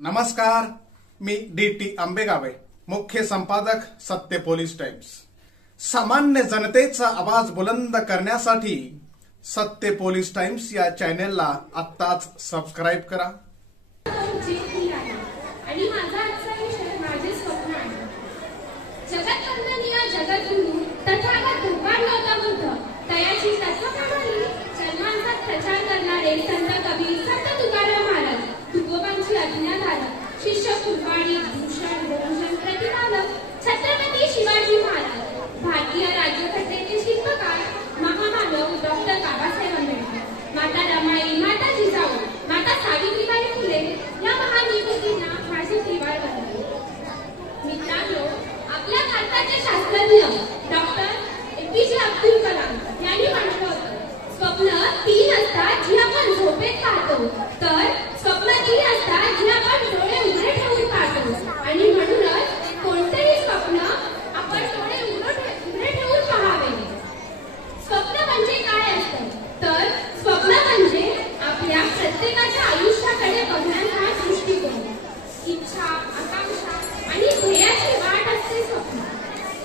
नमस्कार, मी डी.टी. आंबेगावे, मुख्य संपादक सत्य पोलीस टाइम्स। सामान्य जनतेचा आवाज बुलंद करण्यासाठी सत्य पोलीस टाइम्स या चॅनेलला आत्ताच सबस्क्राइब करा। शिष्य कुर्बानी भूषण भूषण प्रतिपादक छत्रपती शिवाजी महाराज, भारतीय राज्यघटनेचे शिल्पकार महामानव डॉक्टर बाबासाहेब आंबेडकर, माता रमाई, माता जिजाऊ, माता सावित्रीबाई फुले या महान विभूतींना माझे त्रिवार वंदन। मित्रांनो, आपल्या भारताचे शास्त्रज्ञ डॉक्टर ए.पी.जे. अब्दुल कलाम यांनी म्हटलं होतं, स्वप्न ती नसतात जी आपण झोपेत पाहतो, तर स्वप्न ती असतात जी आपण डोळे उघडे ठेवून पाहतो। आणि म्हणूनच कोणतेही स्वप्न आपण डोळे उघडे ठेवून पाहावे। स्वप्न म्हणजे काय असतं, तर स्वप्न म्हणजे आपल्या प्रत्येकाच्या आयुष्याकडे बघण्याचा दृष्टिकोन, इच्छा, आकांक्षा आणि ध्येयाची वाट असते स्वप्न।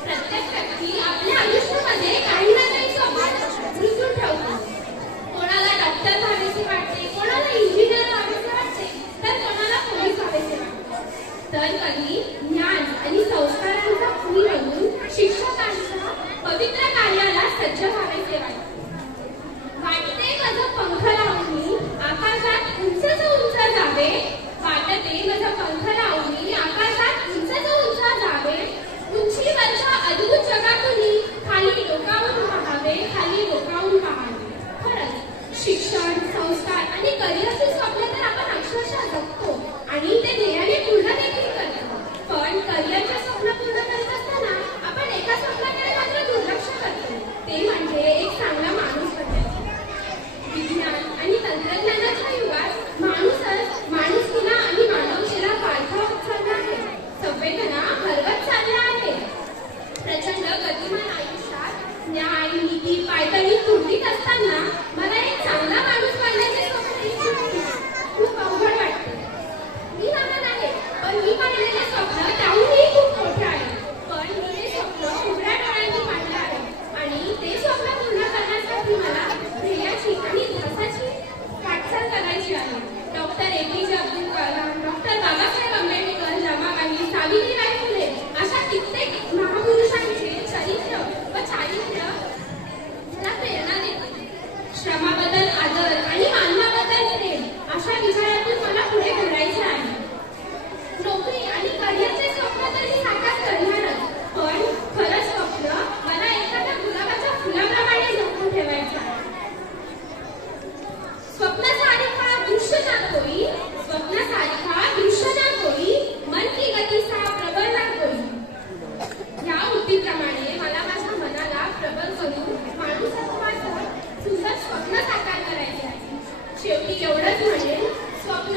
प्रत्येक व्यक्ती आपल्या आयुष्यामध्ये काही ना काही स्वप्न रुजून ठेवतो। कोणाला डॉक्टर व्हावेसे वाटते, कोणाला इंजिनियर व्हावेसे वाटते, तर कोणाला पोलीस व्हावेसे वाटते, तर कधी ज्ञान आणि संस्कारांचा फुल बनून शिक्षकांच्या पवित्र कार्याला सज्ज व्हावेसे वाटते। वाटते माझा पंख लावून आकाशात उंच जावे, वाटते माझा पंख लावून आकाशात उंच जावे, उंचीवरच्या अद्भुत जगातून खाली डोकावून पाहावे, खाली डोकावून पाहावे। खरंच शिक्षण, संस्कार आणि करिअरचे स्वप्न तर आपण अक्षरशः जगतो आणि ते ध्येयाने पूर्ण देखील करतो, पण करिअरचे स्वप्न पूर्ण करत असताना आपण एका स्वप्नाकडे मात्र दुर्लक्ष करतो, ते म्हणजे एक चांगला माणूस बनायचे। विज्ञान आणि तंत्रज्ञानाच्या युगात माणुसकीला आणि मानवतेला पालथा होत चालला आहे, संवेदना हरवत चालल्या आहे। प्रचंड गतिमान आयुष्यात न्याय, नीती, पायदळी तुटत असताना मला एक चांगला माणूस बनण्याचे स्वप्न खूप अवघड वाटते। मी लहान आहे, पण मी पाहिलेले स्वप्न त्याहूनही खूप मोठे आहे, पण मी ते स्वप्न उघड्या डोळ्यांनी पाहिलं आहे आणि ते स्वप्न पूर्ण करण्यासाठी मला ध्येयाची आणि ध्यासाची वाटचाल करायची आहे। Doctor A P J. Abdul Kalam, doctor Babasaheb Ambedkar, Ramabai, Savitribai Phule अशा कित्येक महापुरुषांचे चरित्र व चारित्र्य मला प्रेरणा देते। श्रमाबद्दल आदर आणि मानवाबद्दल प्रेम अशा विचारातून मला पुढे घडायचे आहे। नोकरी आणि करिअरचे स्वप्न तर मी साकार करणारच, पण खरं स्वप्न मला एखाद्या गुलाबाच्या फुलाप्रमाणे जपून ठेवायचं आहे। स्वप्नासारखा दृश्य ना कोई, स्वप्नासारखा दृश्य ना कोई, मन की गती सा प्रबल ना कोई। या उक्तीप्रमाणे मला माझ्या मनाला प्रबल करून माणूसत्वाचं सुंदर स्वप्न साकार करायचे आहे। शेवटी एवढंच म्हणेन, स्वप्न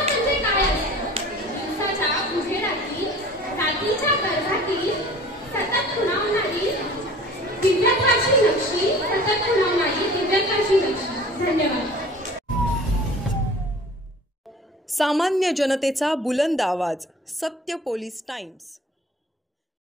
म्हणजे काय असतं, दिवसाच्या उजेडातील, रात्रीच्या गर्भातील सतत खुणावणारी दिव्यत्वाची नक्षी, सतत खुणावणारी दिव्यत्वाची नक्षी। धन्यवाद। सामान्य जनतेचा बुलंद आवाज, सत्य पोलीस टाइम्स।